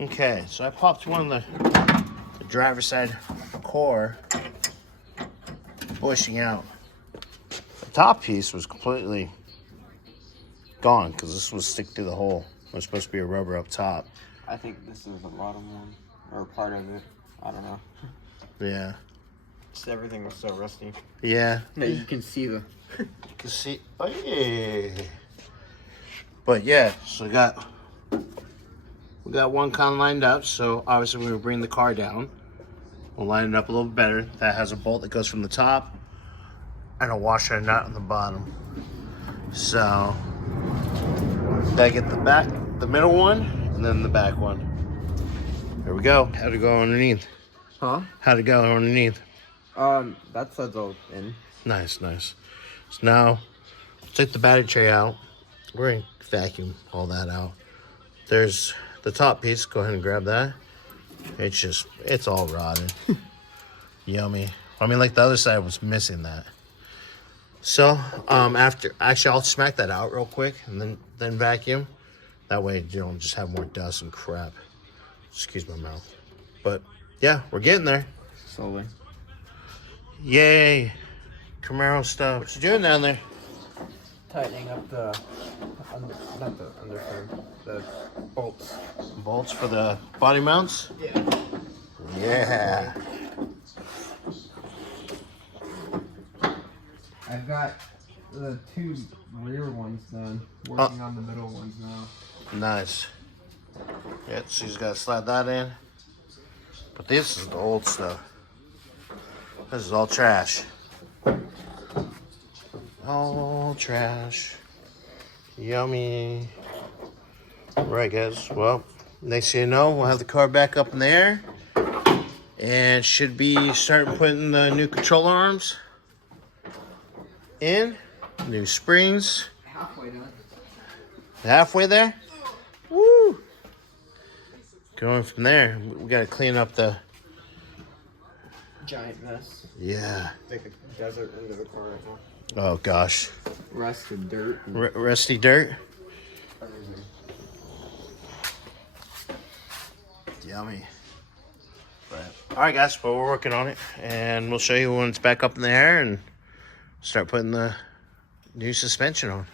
Okay, so I popped one of the driver's side core bushing out. The top piece was completely gone because this was stick to the hole. It was supposed to be a rubber up top. I think this is the bottom one, or part of it. I don't know. Yeah. Just everything was so rusty. Yeah. No, you can see the... You can see. Oh, yeah. But yeah, so we got one kind of lined up. So obviously we're going to bring the car down. We'll line it up a little bit better. That has a bolt that goes from the top and a washer and nut on the bottom. So gotta get the middle one, and then the back one. Here we go. How'd it go underneath? Huh? How'd it go underneath? That side's all in. Nice, nice. So now, take the battery tray out. We're gonna vacuum all that out. There's the top piece. Go ahead and grab that. It's all rotted. Yummy. I mean, like the other side was missing that. So, actually, I'll smack that out real quick and then vacuum. That way you don't just have more dust and crap. Excuse my mouth. But, yeah, we're getting there. Slowly. Yay. Camaro stuff. What you doing down there? Tightening up the, not the underframe, the bolts. Bolts for the body mounts? Yeah. Yeah. I've got the 2 rear ones done. Working on the middle ones now. Nice. Yeah, so you just gotta slide that in. But this is the old stuff. This is all trash. All trash. Yummy. Right, guys. Well, next thing you know, we'll have the car back up in the air. And should be starting putting the new controller arms in. New springs. Halfway done. Halfway there? Woo! Going from there, we gotta clean up the... Giant mess. Yeah. Like a desert into the car right now. Oh, gosh. Rust and dirt. And Rusty dirt? everything. Yummy. But, all right, guys, but we're working on it, and we'll show you when it's back up in the air and start putting the new suspension on.